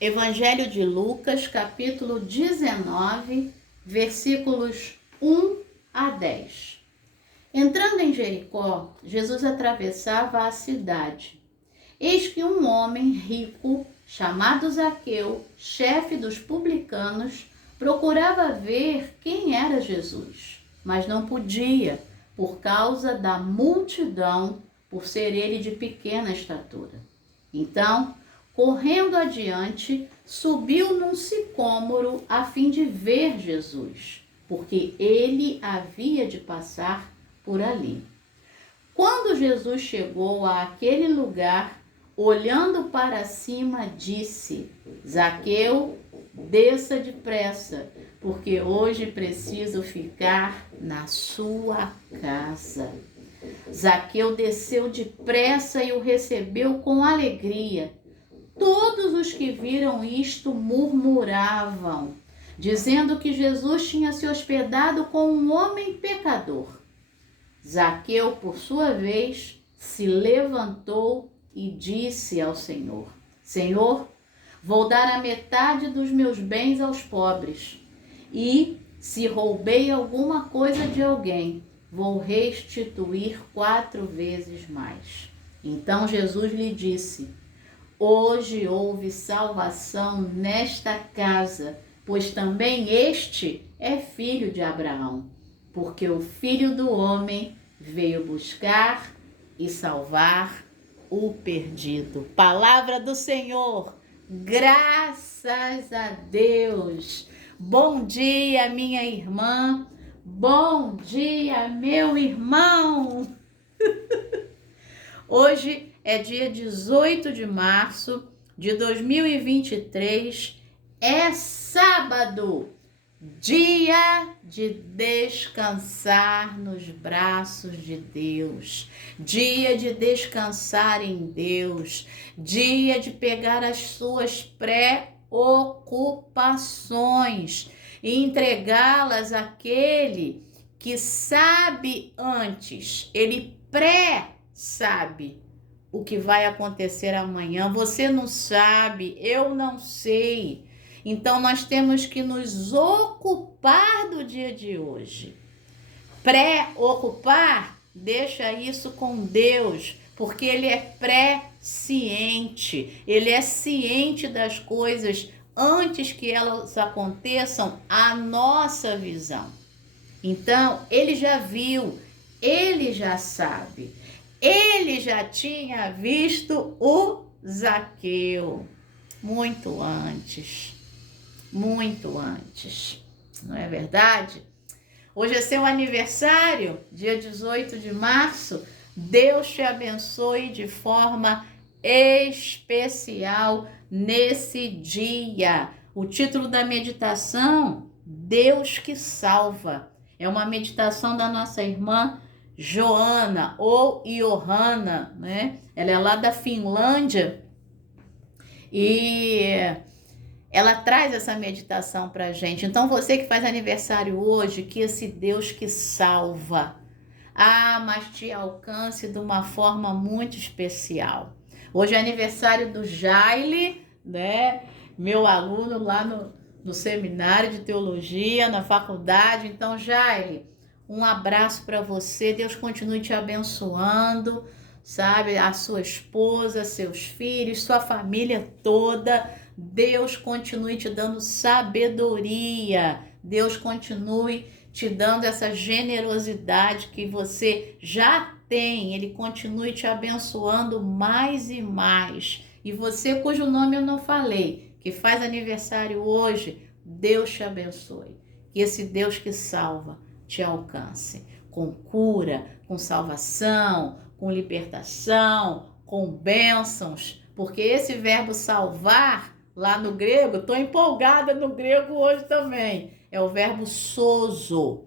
Evangelho de Lucas, capítulo 19, versículos 1 a 10. Entrando em Jericó, Jesus atravessava a cidade. Eis que um homem rico, chamado Zaqueu, chefe dos publicanos, procurava ver quem era Jesus, mas não podia, por causa da multidão, por ser ele de pequena estatura. Então, correndo adiante, subiu num sicômoro a fim de ver Jesus, porque ele havia de passar por ali. Quando Jesus chegou àquele lugar, olhando para cima, disse: Zaqueu, desça depressa, porque hoje preciso ficar na sua casa. Zaqueu desceu depressa e o recebeu com alegria. Todos os que viram isto murmuravam, dizendo que Jesus tinha se hospedado com um homem pecador. Zaqueu, por sua vez, se levantou e disse ao Senhor: Senhor, vou dar a metade dos meus bens aos pobres, e, se roubei alguma coisa de alguém, vou restituir 4 vezes mais. Então Jesus lhe disse: Hoje houve salvação nesta casa, pois também este é filho de Abraão, porque o Filho do Homem veio buscar e salvar o perdido. Palavra do Senhor, graças a Deus. Bom dia, minha irmã, bom dia, meu irmão. Hoje é dia 18 de março de 2023, é sábado, dia de descansar nos braços de Deus, dia de descansar em Deus, dia de pegar as suas preocupações e entregá-las àquele que sabe antes, ele sabe o que vai acontecer amanhã. Você não sabe, eu não sei. Então nós temos que nos ocupar do dia de hoje. Preocupar, deixa isso com Deus, porque Ele é presciente. Ele é ciente das coisas antes que elas aconteçam à nossa visão. Então, Ele já viu, Ele já sabe. Ele já tinha visto o Zaqueu muito antes, não é verdade? Hoje é seu aniversário, dia 18 de março. Deus te abençoe de forma especial nesse dia. O título da meditação, Deus que salva. É uma meditação da nossa irmã Joana ou Johanna, né? Ela é lá da Finlândia e ela traz essa meditação pra gente. Então você que faz aniversário hoje, que esse Deus que salva, mas te alcance de uma forma muito especial. Hoje é aniversário do Jaile, né? Meu aluno lá no seminário de teologia, na faculdade. Então, Jaile, um abraço para você, Deus continue te abençoando, sabe? A sua esposa, seus filhos, sua família toda. Deus continue te dando sabedoria, Deus continue te dando essa generosidade que você já tem, Ele continue te abençoando mais e mais. E você cujo nome eu não falei, que faz aniversário hoje, Deus te abençoe. Que esse Deus que salva te alcance com cura, com salvação, com libertação, com bênçãos, porque esse verbo salvar, lá no grego, estou empolgada no grego hoje também, é o verbo sozo,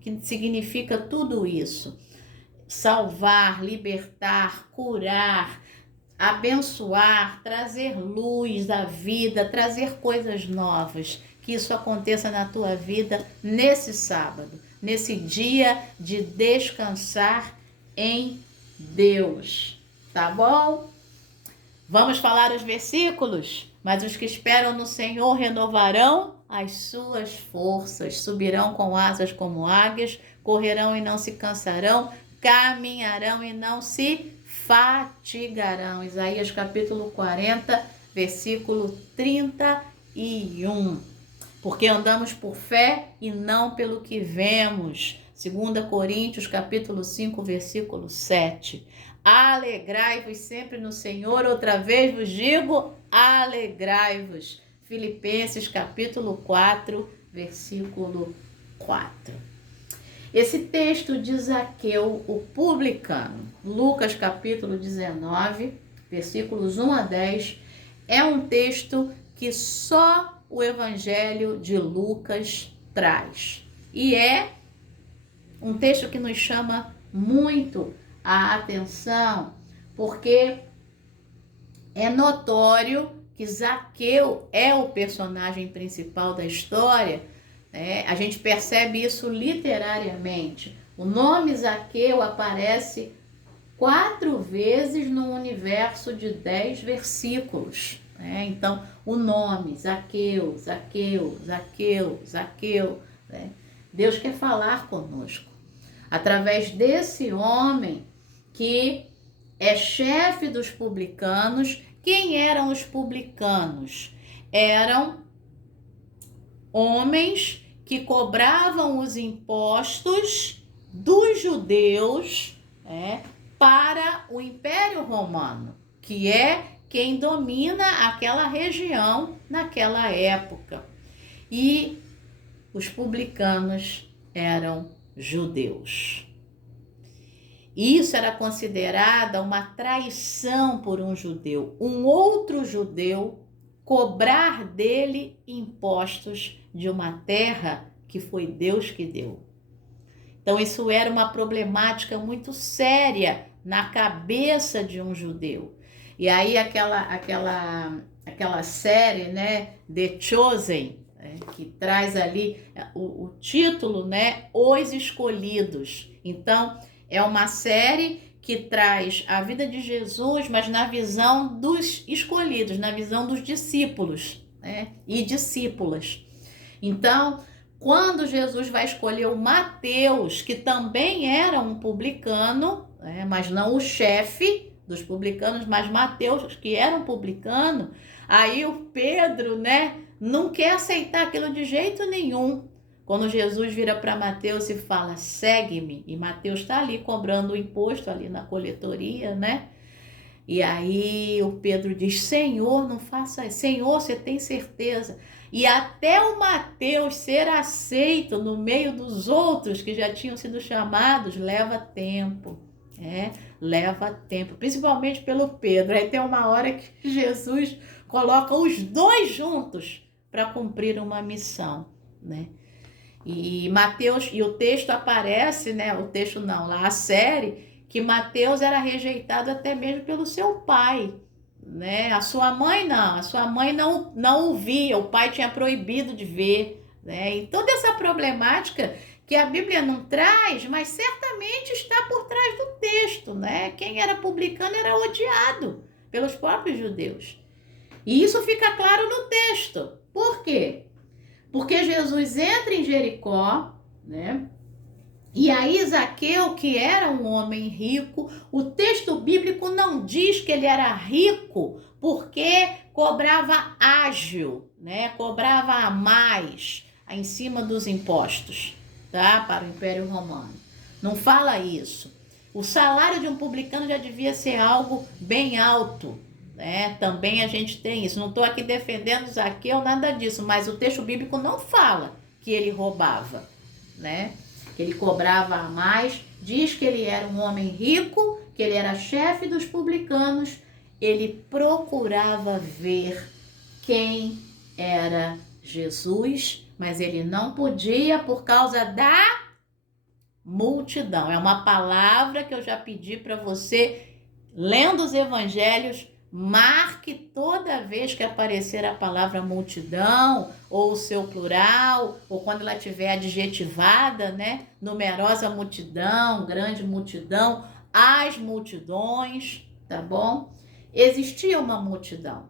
que significa tudo isso: salvar, libertar, curar, abençoar, trazer luz à vida, trazer coisas novas. Que isso aconteça na tua vida nesse sábado, nesse dia de descansar em Deus, tá bom? Vamos falar os versículos? Mas os que esperam no Senhor renovarão as suas forças, subirão com asas como águias, correrão e não se cansarão, caminharão e não se fatigarão. Isaías capítulo 40, versículo 31. Porque andamos por fé e não pelo que vemos. 2 Coríntios capítulo 5, versículo 7. Alegrai-vos sempre no Senhor, outra vez vos digo, alegrai-vos. Filipenses capítulo 4, versículo 4. Esse texto de Zaqueu, o publicano, Lucas capítulo 19, versículos 1 a 10, é um texto que só o Evangelho de Lucas traz. E é um texto que nos chama muito a atenção, porque é notório que Zaqueu é o personagem principal da história, né? A gente percebe isso literariamente. O nome Zaqueu aparece 4 vezes no universo de 10 versículos. Então, o nome Zaqueu, Zaqueu, Zaqueu, Zaqueu. Deus quer falar conosco através desse homem que é chefe dos publicanos. Quem eram os publicanos? Eram homens que cobravam os impostos dos judeus, para o Império Romano, que é quem domina aquela região naquela época. E os publicanos eram judeus. Isso era considerada uma traição por um judeu. Um outro judeu cobrar dele impostos de uma terra que foi Deus que deu. Então isso era uma problemática muito séria na cabeça de um judeu. E aí aquela série, The Chosen, que traz ali o título, Os Escolhidos. Então é uma série que traz a vida de Jesus, mas na visão dos escolhidos, na visão dos discípulos, e discípulas. Então, quando Jesus vai escolher o Mateus, que também era um publicano, mas não o chefe dos publicanos, mas Mateus, que era um publicano, aí o Pedro, não quer aceitar aquilo de jeito nenhum. Quando Jesus vira para Mateus e fala, segue-me, e Mateus está ali cobrando o imposto ali na coletoria, E aí o Pedro diz, Senhor, não faça isso. Senhor, você tem certeza? E até o Mateus ser aceito no meio dos outros que já tinham sido chamados, leva tempo. Leva tempo, principalmente pelo Pedro. Aí tem uma hora que Jesus coloca os dois juntos para cumprir uma missão, E Mateus, e o texto aparece, o texto não, lá a série, que Mateus era rejeitado até mesmo pelo seu pai, A sua mãe não o via, o pai tinha proibido de ver, E toda essa problemática que a Bíblia não traz, mas certamente está por trás do texto, Quem era publicano era odiado pelos próprios judeus. E isso fica claro no texto. Por quê? Porque Jesus entra em Jericó, E aí Zaqueu, que era um homem rico, o texto bíblico não diz que ele era rico porque cobrava ágio, Cobrava a mais em cima dos impostos, para o Império Romano. Não fala isso. O salário de um publicano já devia ser algo bem alto, Também a gente tem isso. Não estou aqui defendendo Zaqueu, nada disso, mas o texto bíblico não fala que ele roubava, Que ele cobrava a mais. Diz que ele era um homem rico, que ele era chefe dos publicanos. Ele procurava ver quem era Jesus, mas ele não podia por causa da multidão. É uma palavra que eu já pedi para você, lendo os evangelhos, marque toda vez que aparecer a palavra multidão, ou o seu plural, ou quando ela estiver adjetivada, Numerosa multidão, grande multidão, as multidões, tá bom? Existia uma multidão.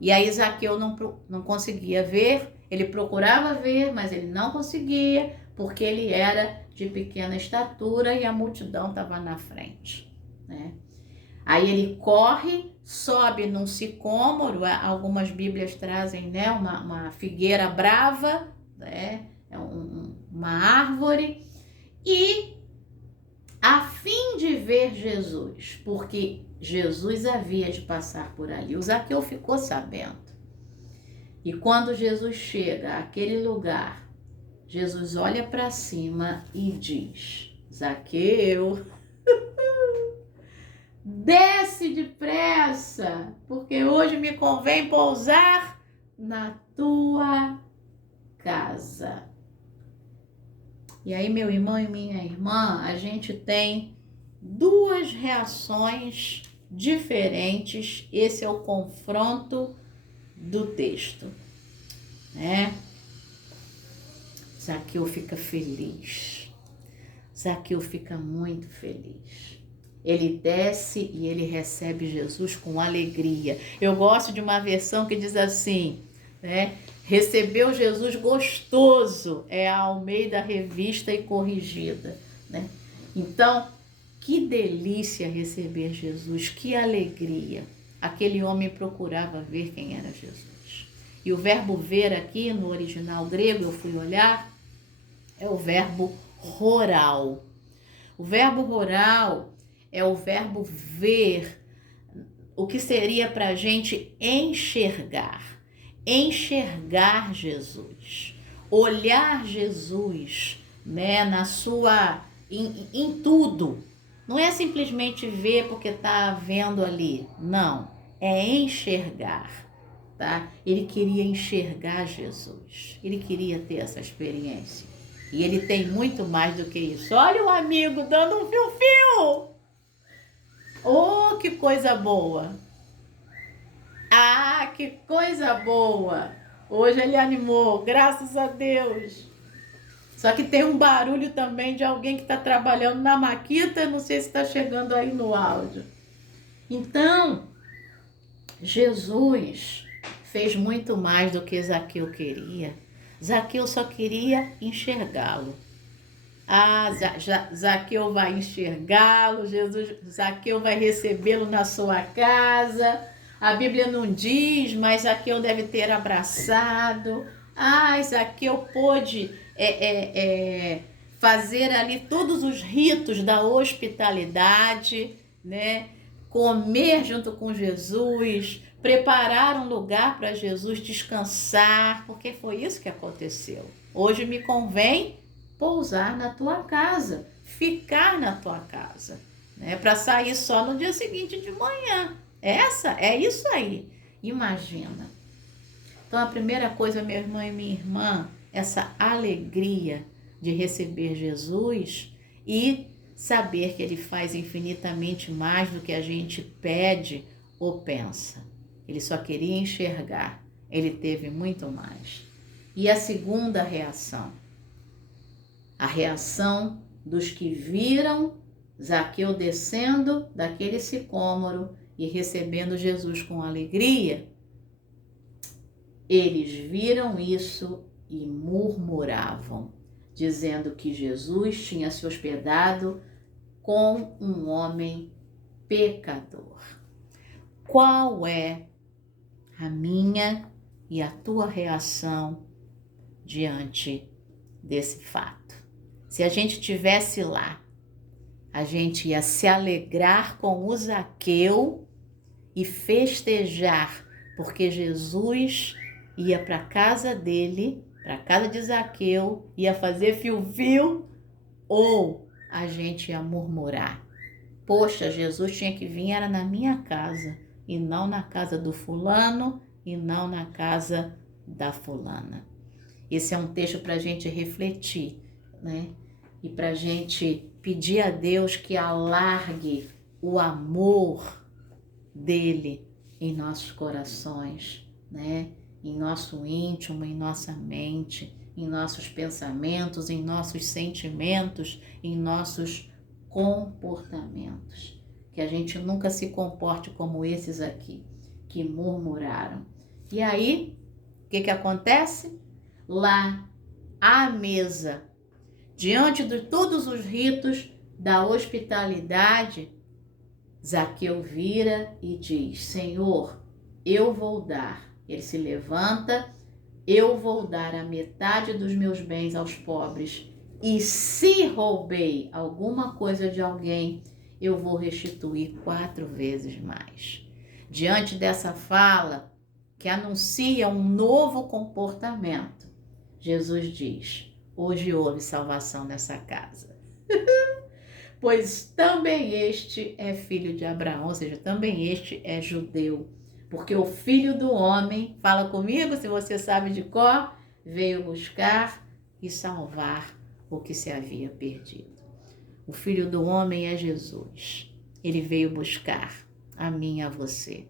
E aí Zaqueu não conseguia ver, ele procurava ver, mas ele não conseguia, porque ele era de pequena estatura e a multidão estava na frente, né? Aí ele corre, sobe num sicômoro, algumas bíblias trazem, né, uma figueira brava, né, uma árvore, e a fim de ver Jesus, porque Jesus havia de passar por ali. O Zaqueu ficou sabendo. E quando Jesus chega àquele lugar, Jesus olha para cima e diz: Zaqueu, desce depressa, porque hoje me convém pousar na tua casa. E aí, meu irmão e minha irmã, a gente tem duas reações diferentes. Esse é o confronto do texto, né? Zaqueu fica feliz. Zaqueu fica muito feliz. Ele desce e ele recebe Jesus com alegria. Eu gosto de uma versão que diz assim, né? Recebeu Jesus gostoso, é a Almeida Revista e Corrigida, né? Então, que delícia receber Jesus, que alegria. Aquele homem procurava ver quem era Jesus. E o verbo ver aqui no original grego, eu fui olhar, é o verbo horal. O verbo horal é o verbo ver, o que seria para a gente enxergar. Enxergar Jesus, olhar Jesus, né, na sua, em tudo. Não é simplesmente ver porque está vendo ali, não, é enxergar, tá? Ele queria enxergar Jesus, ele queria ter essa experiência. E ele tem muito mais do que isso. Olha o amigo dando um fio-fio! Oh, que coisa boa! Ah, que coisa boa! Hoje ele animou, graças a Deus. Só que tem um barulho também de alguém que está trabalhando na maquita, não sei se está chegando aí no áudio. Então, Jesus fez muito mais do que Zaqueu queria. Zaqueu só queria enxergá-lo. Ah, Zaqueu vai enxergá-lo, Zaqueu vai recebê-lo na sua casa. A Bíblia não diz, mas Zaqueu deve ter abraçado. Ah, Zaqueu pôde fazer ali todos os ritos da hospitalidade, né? Comer junto com Jesus, preparar um lugar para Jesus descansar, porque foi isso que aconteceu. Hoje me convém pousar na tua casa, ficar na tua casa, né? Para sair só no dia seguinte de manhã. É isso aí. Imagina. Então a primeira coisa, meu irmão e minha irmã, essa alegria de receber Jesus e saber que ele faz infinitamente mais do que a gente pede ou pensa. Ele só queria enxergar, ele teve muito mais. E a segunda reação, a reação dos que viram Zaqueu descendo daquele sicômoro e recebendo Jesus com alegria, eles viram isso e murmuravam, dizendo que Jesus tinha se hospedado com um homem pecador. Qual é a minha e a tua reação diante desse fato? Se a gente tivesse lá, a gente ia se alegrar com o Zaqueu e festejar, porque Jesus ia para a casa dele, para a casa de Zaqueu, ia fazer fio-fio, ou a gente ia murmurar. Poxa, Jesus tinha que vir, era na minha casa, e não na casa do fulano, e não na casa da fulana. Esse é um texto para a gente refletir, né? E para a gente pedir a Deus que alargue o amor dele em nossos corações, né? Em nosso íntimo, em nossa mente, em nossos pensamentos, em nossos sentimentos, em nossos comportamentos. Que a gente nunca se comporte como esses aqui, que murmuraram. E aí, o que acontece? Lá, à mesa, diante de todos os ritos da hospitalidade, Zaqueu vira e diz: Senhor, eu vou dar. Ele se levanta, eu vou dar a metade dos meus bens aos pobres. E se roubei alguma coisa de alguém, eu vou restituir 4 vezes mais. Diante dessa fala, que anuncia um novo comportamento, Jesus diz: hoje houve salvação nessa casa. Pois também este é filho de Abraão, ou seja, também este é judeu. Porque o Filho do Homem, fala comigo, se você sabe de cor, veio buscar e salvar o que se havia perdido. O Filho do Homem é Jesus. Ele veio buscar a mim e a você.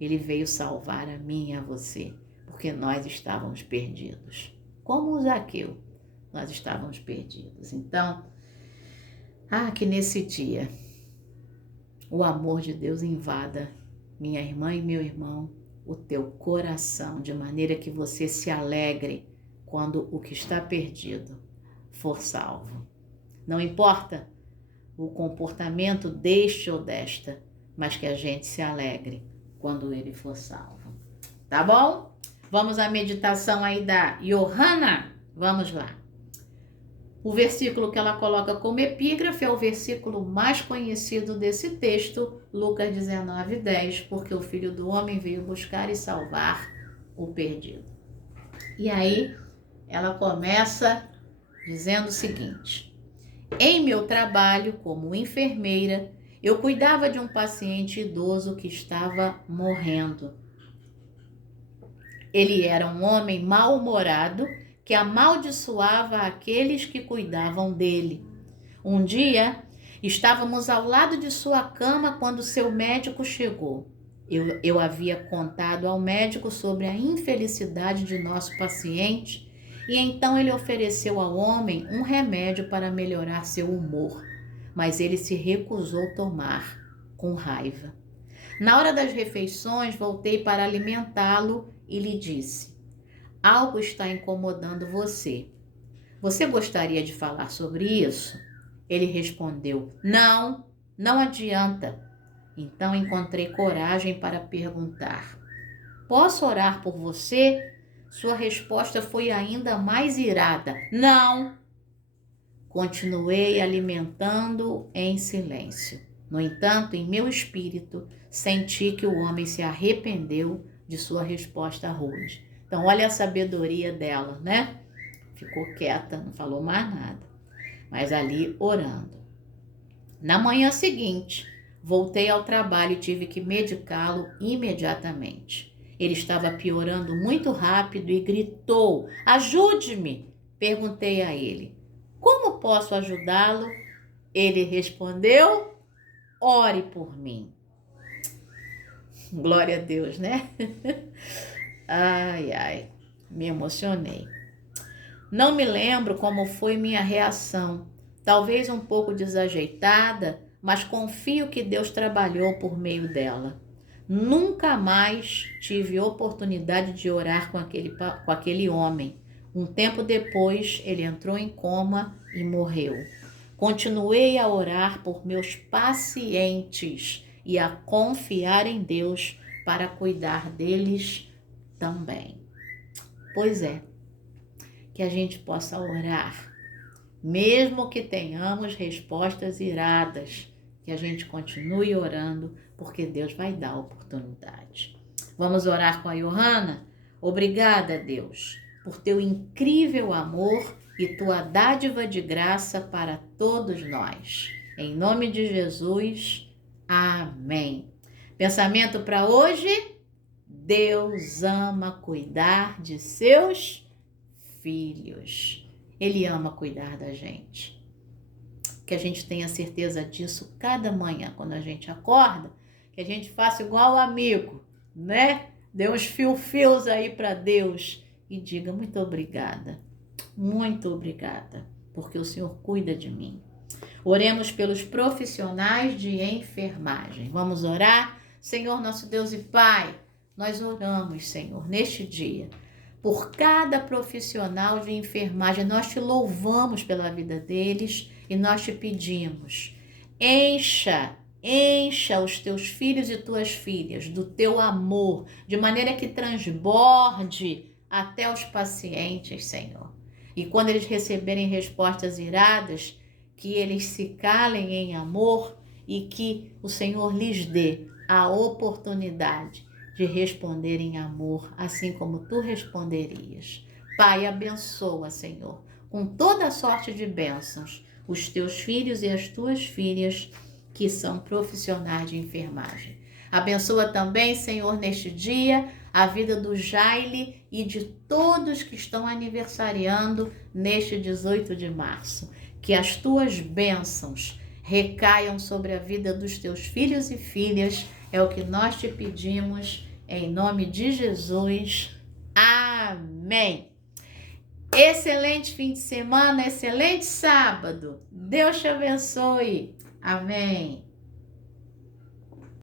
Ele veio salvar a mim e a você, porque nós estávamos perdidos. Como o Zaqueu, nós estávamos perdidos. Então, que nesse dia o amor de Deus invada, minha irmã e meu irmão, o teu coração, de maneira que você se alegre quando o que está perdido for salvo. Não importa o comportamento deste ou desta, mas que a gente se alegre quando ele for salvo. Tá bom? Vamos à meditação aí da Johanna. Vamos lá. O versículo que ela coloca como epígrafe é o versículo mais conhecido desse texto, Lucas 19:10, porque o Filho do Homem veio buscar e salvar o perdido. E aí, ela começa dizendo o seguinte: em meu trabalho como enfermeira, eu cuidava de um paciente idoso que estava morrendo. Ele era um homem mal-humorado que amaldiçoava aqueles que cuidavam dele. Um dia, estávamos ao lado de sua cama quando seu médico chegou. Eu havia contado ao médico sobre a infelicidade de nosso paciente e então ele ofereceu ao homem um remédio para melhorar seu humor, mas ele se recusou tomar, com raiva. Na hora das refeições, voltei para alimentá-lo e lhe disse: algo está incomodando você. Você gostaria de falar sobre isso? Ele respondeu: não, não adianta. Então encontrei coragem para perguntar: posso orar por você? Sua resposta foi ainda mais irada: não. Continuei alimentando em silêncio. No entanto, em meu espírito, senti que o homem se arrependeu de sua resposta rude. Então, olha a sabedoria dela, né? Ficou quieta, não falou mais nada, mas ali orando. Na manhã seguinte, voltei ao trabalho e tive que medicá-lo imediatamente. Ele estava piorando muito rápido e gritou: ajude-me! Perguntei a ele: como posso ajudá-lo? Ele respondeu: ore por mim. Glória a Deus, né? Ai, me emocionei. Não me lembro como foi minha reação. Talvez um pouco desajeitada, mas confio que Deus trabalhou por meio dela. Nunca mais tive oportunidade de orar com aquele homem. Um tempo depois, ele entrou em coma e morreu. Continuei a orar por meus pacientes e a confiar em Deus para cuidar deles também. Pois é, que a gente possa orar, mesmo que tenhamos respostas iradas, que a gente continue orando, porque Deus vai dar a oportunidade. Vamos orar com a Johanna? Obrigada, Deus, por teu incrível amor e tua dádiva de graça para todos nós. Em nome de Jesus, amém. Pensamento para hoje: Deus ama cuidar de seus filhos. Ele ama cuidar da gente. Que a gente tenha certeza disso cada manhã, quando a gente acorda, que a gente faça igual o amigo, né? Dê uns fio-fios aí para Deus e diga: muito obrigada, porque o Senhor cuida de mim. Oremos pelos profissionais de enfermagem. Vamos orar? Senhor, nosso Deus e Pai, nós oramos, Senhor, neste dia, por cada profissional de enfermagem. Nós te louvamos pela vida deles e nós te pedimos, encha os teus filhos e tuas filhas do teu amor, de maneira que transborde até os pacientes, Senhor. E quando eles receberem respostas iradas, que eles se calem em amor e que o Senhor lhes dê a oportunidade de responder em amor, assim como tu responderias. Pai, abençoa, Senhor, com toda a sorte de bênçãos, os teus filhos e as tuas filhas que são profissionais de enfermagem. Abençoa também, Senhor, neste dia, a vida do Jaile e de todos que estão aniversariando neste 18 de março. Que as tuas bênçãos recaiam sobre a vida dos teus filhos e filhas, é o que nós te pedimos, em nome de Jesus. Amém. Excelente fim de semana, excelente sábado. Deus te abençoe. Amém.